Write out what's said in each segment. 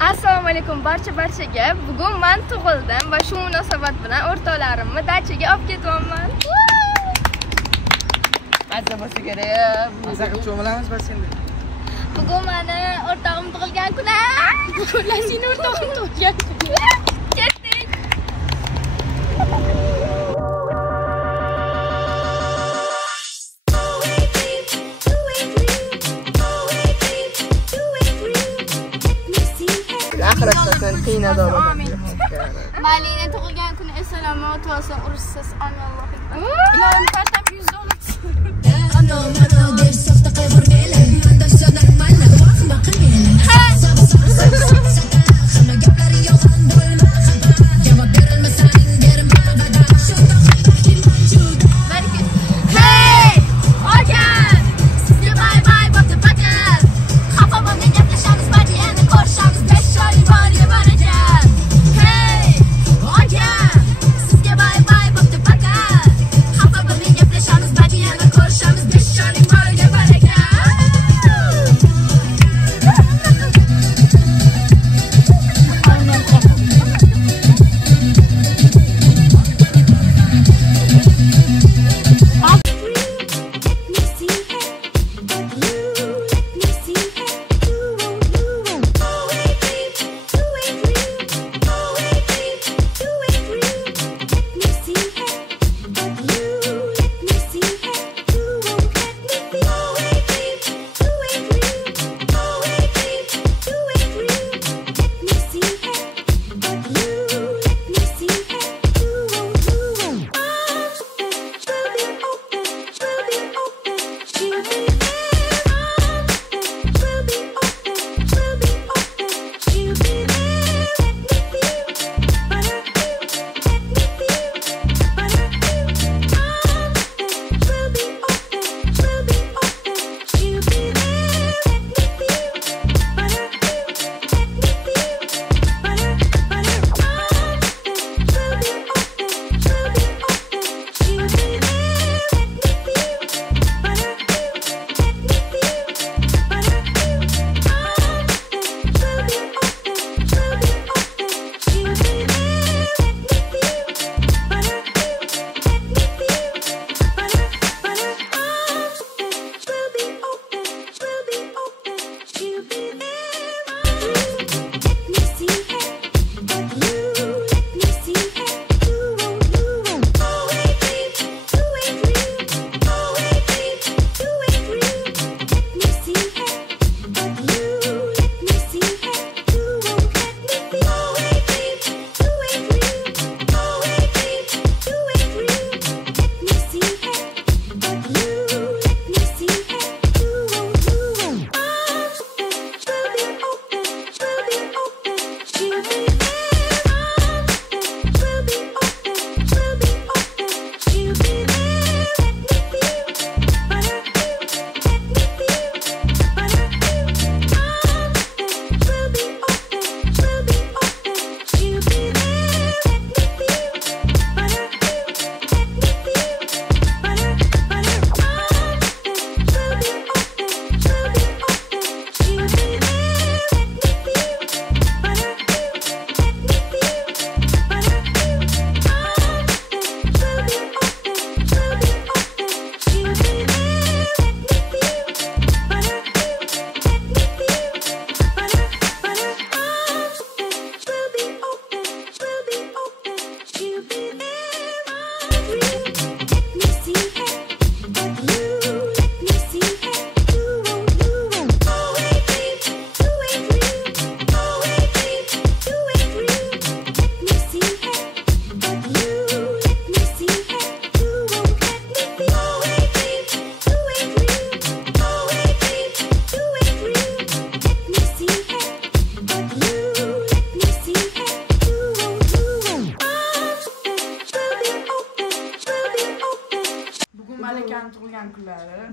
Assalomu alaykum barchaga. Bugun men tug'ildim va shu munosabat bilan o'rtoqlarimni dachaga olib ketyapman. Mazza bo'lsa kerak. Mazza qilib cho'milamiz bas endi. Bugun meni o'rtog'im tug'ilgan kuni. Ular seni o'rtog'ing tug'ilgan kuni. Ketdik. Axiratdan qiynada olaman. Malina tug'ilgan kuni salomat bo'lsin, urushsiz. Allohu akbar. Ilohim partab yuzda o'lsin.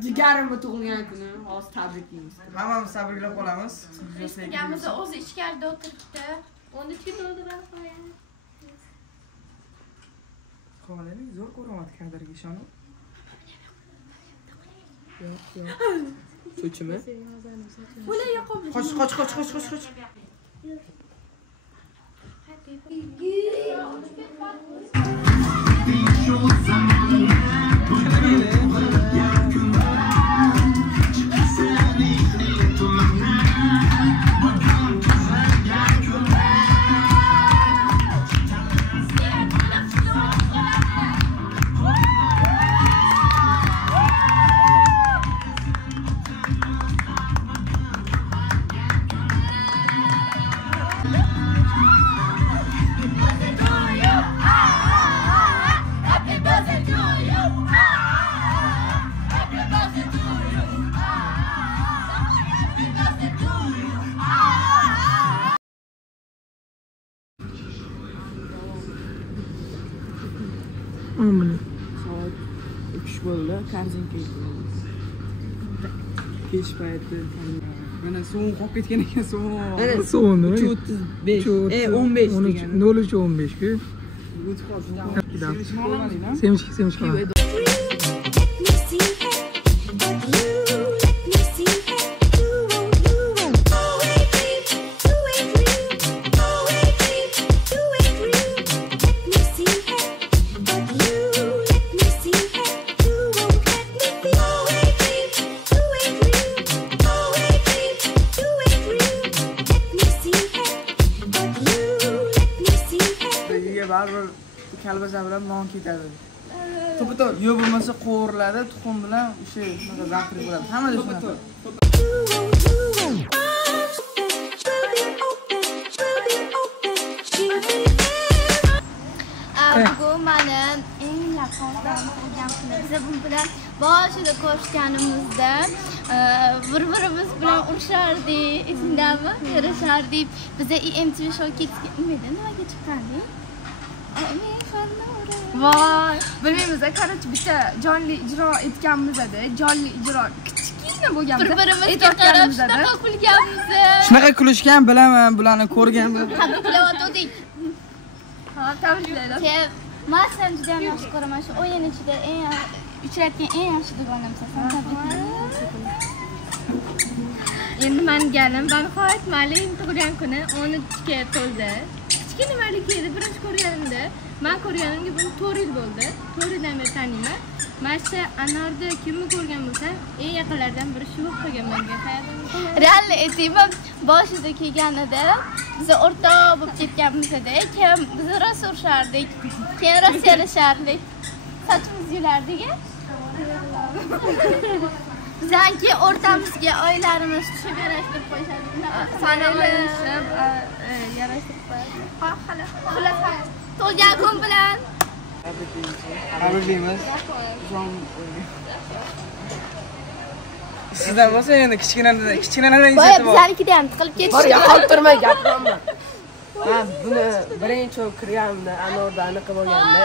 Jigarimni tug'ilgan kuni hozir tabriklaymiz. Hammamiz tabriklab qolamiz. Eshitganmiz o'zi ichkarida o'tiribdi. 13 ga to'ldirib qo'ying. Qo'lini zo'r ko'ryapti kadrga ishonib. Yo'q. Cho'chimi? Ular yoqib. Qoch. 10 million. Soat 3 bo'ldi, korzinka yetdi. Kech payti. Mana so'm qolib ketgan ekan, so'm. So'mni 335. 15 degan. 0315 ku. O'tib qoldi. Semishki. Baribir kalbasa bilan non ketadi. To'pito yo'q bo'lmasa qo'riladi, tuxum bilan o'sha shunaqa zavqli bo'ladi. Hammada shunaqa. Bugun meni eng yaqin bo'lgan kunimiz bu bilan boshida ko'rishganimizda bir-birimiz bilan urushardik, esingdami? Yarashardik. Biza MTV show ketgan nimaga chiqqandik? Voy, bilmaymiz, qarachi bitta jonli ijro etganmiz-da, jonli ijro kichkina bo'lganmiz. Bir-birimizga qarab shunaqa kulganmiz. Shunaqa kulishgan bilaman, bularni ko'rganman. Tabriklayotdik. Ha, tabriklaylar. Men seni juda ham yaxshi ko'raman. Shu o'yin ichida eng uchratgan eng yaxshi dugonamsan. Tabriklayman. Endi men galim, Barxoyat Malik tug'ilgan kuni 13 ga to'ldi. Kichkina Malik edi, birinchi ko'rganimda. Men ko'rganimga buni 4 yil bo'ldi. 4 yildan beri taniyman. Mana Anorda kimni ko'rgan bo'lsa, eng yaqinlardan biri shu bo'lib qolgan menga. Realni aytayman, boshida kelganida biz o'rtoq bo'lib ketganmiz-da, keyin biz rosa urishardik, keyin rosa yarashardik. Sochimiz yulardik. Bizanki o'rtamizga oylarimiz tushib yarashtirib qo'yishadi. Sanalashib, yarashtirib qo'yadi. Ha, xullas to'lgan kun bilan Tabriklaymiz. Sizdan bo'lsa endi kichkinalardan boya bizarnikida ham tiqilib ketishdi. Bor, yoqtirmay gapirmayman. Men buni birinchi kirganimda Anorda aniq bo'lganda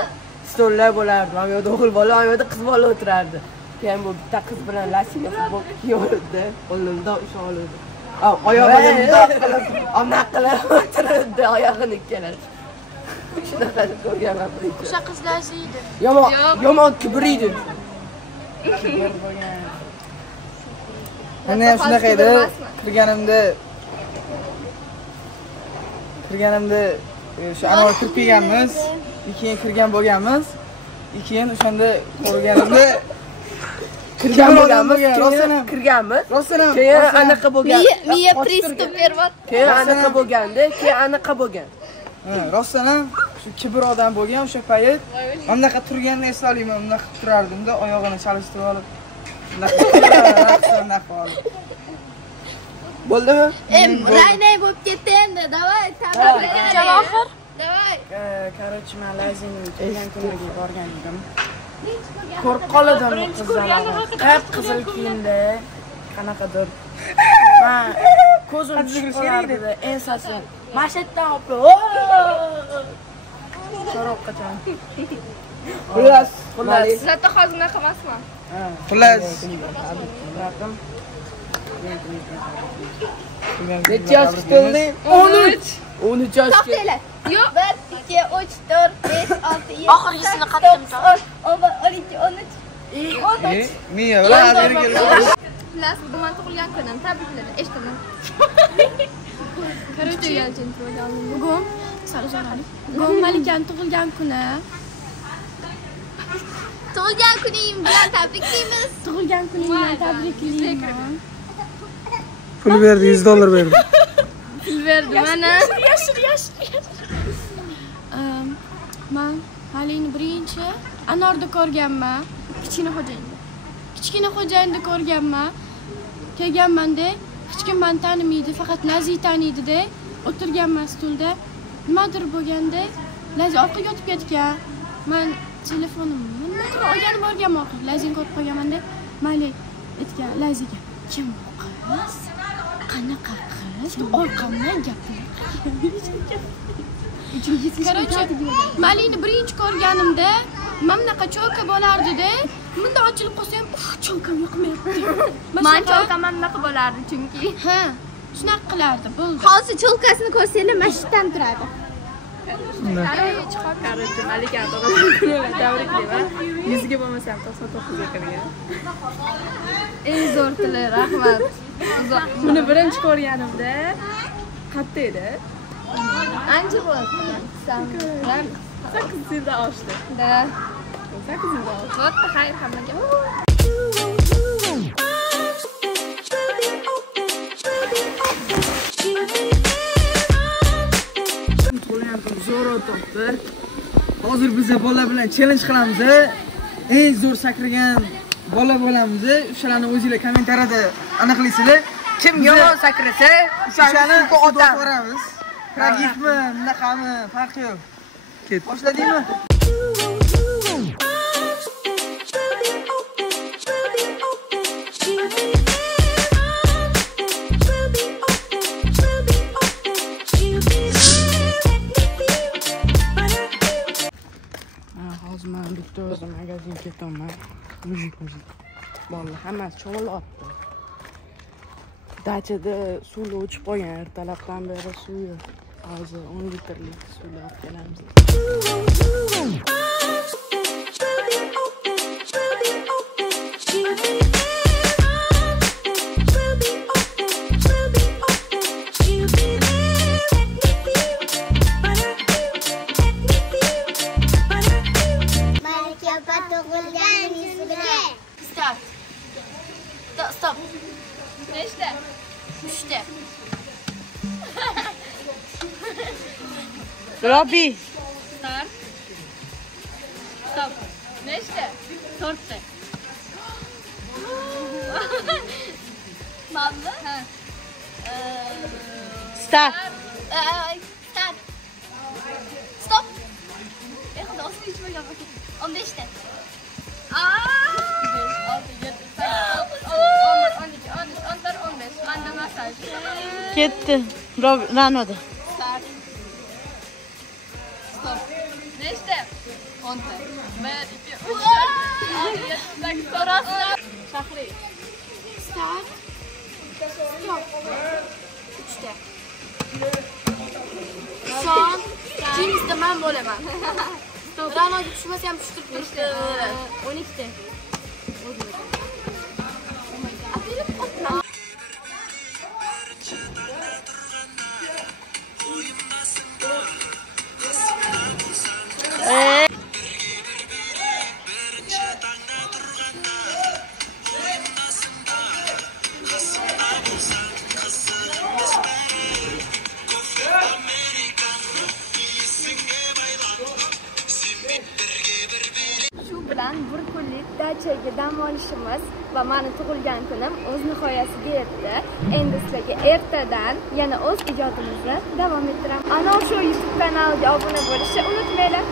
stollar bo'lardi. Men yo'da o'g'il bola, men yo'da qiz bola o'tirardi. Keyin bu bitta qiz bilan lasina futbol yurdi, qo'limda usha oldi. Oyog'ini bundoq qilib, anaqa qilib o'tirdi, oyog'ini ikkalasi. Shunaqa ko'rganman birinchi. O'sha qizlar edi. Yomon kibriydi. Meni ham shunaqa edi. Kirganimda o'sha Anor kirib kelganmiz, keyin kirgan bo'lganmiz. Keyin o'shanda ko'rganimda kirganmiz, keyin anaqa bo'lgan. Miya pristup beryapti. Keyin anaqa bo'lganda, keyin anaqa bo'lgan. Rostdan ham shu kibr odam bo'lgan o'sha payt. Anaqa turganini eslayman, unaqa turardim-da, oyog'ini chalishtirib olib. Unaqa olib. Bo'ldimi? Raynay bo'lib ketdi endi. Davay, Javohir. Davay. Короче, men Lazing kelgan kuniga borgan edim. Ko'rib qoladim qizlarni. Qip-qizil kiyimda, qanaqadir. Va ko'zim tushirardi, ensasi. Mashatdan opli. So'roqqa. Xullas. Sizlarda hozir unaqa emasman. Xullas. Necha yoshga to'lding? 13. 13 yoshga. To'xtanglar. Yo'q. 1 2 3 4 5 6 7 oxirgisini qattiqmi? 12 13 13. Miya bilan adirga Xullas, bugun men tug'ilgan kunim. Tabriklar. Eshitaman. Bugun Bugun Malikaning tug'ilgan kuni. Tug'ilgan kuning bilan tabriklaymiz. Tug'ilgan kuning bilan tabriklayman. Pul berdi, $100 berdi. Pul berdi mana. Yashir. Men Malini birinchi Anorda ko'rganman. Kichkina xo'jayinda ko'rganman. Kelganman-da, hech kim meni tanimaydi, faqat Lazi taniydi-da. O'tirganman stulda. Nimadir bo'lganda, Lazi orqaga o'tib ketgan. Men telefonimni nima olganib borganman. Lazini ko'rib qolganman-da. Malik aytgan Laziga, "Kim bu qiz? Qanaqa qiz?" Orqamdan gapirdi. Malikni birinchi ko'rganimda mana bunaqa cho'lka bo'lardi-da. Bunda ochilib qolsa ham, cho'lkam yoqmayapti. Men cho'lkam bunaqa bo'lardi chunki. Ha, shunaqa qilardi, bo'ldi. Hozir cho'lkasini ko'rsanglar, mashitdan turadi. Короче, Malika tog'ani tabriklayman. Yuziga bo'lmasam 99 ga kirgan. Eng zo'r tili, rahmat. Buni birinchi ko'rganimda qatta edi. Ancha bo'ldi. 8 yilda oshdi. Da. 8 yilda oshdi. Bo'pti, xayr hammaga. Zo'r o'tibdi. Hozir biz bola bilan challenge qilamiz. Eng zo'r sakragan bola bo'lamiz. O'shalarni o'zingizlar kommentariyada aniqlaysizlar. Kim yomon sakrasa, O'shani odam ko'ramiz. Tragikmi, bunaqami, farqi yo'q. Ket. Boshladingmi? Hozir men bitta o'zim magazin ketaman. Mujik. Bolalar hammasi cho'g'layapti. Dachada suv o'chib qolgan, ertalabdan beri suv yo'q. Hozir 10 litrlik suv olib kelamiz. Stop. Nechta? 3ta. Robbi. Start. Stop. Nechta? 4ta. Mamma? Ha. Start. Start. Stop. Xudo, o'zim ichmagan paket. 15ta. 15. Manda masaj. Ketdi. Ranoda. Start. Stop. Nechta? 10ta. 1, 2, 3, 4, 5, 6. Shahri. Start. Stop. 3ta. Son. Kimizda men bo'laman. Ranoga tushmasa ham tushtirib turibdi. 12ta. Bir kunlik dachaga dam olishimiz va meni tug'ilgan kunim o'z nihoyasiga yetdi. Endi sizlarga ertadan yana o'z ijodimizni davom ettiraman. Ana o'sha YouTube kanaliga obuna bo'lishni unutmanglar.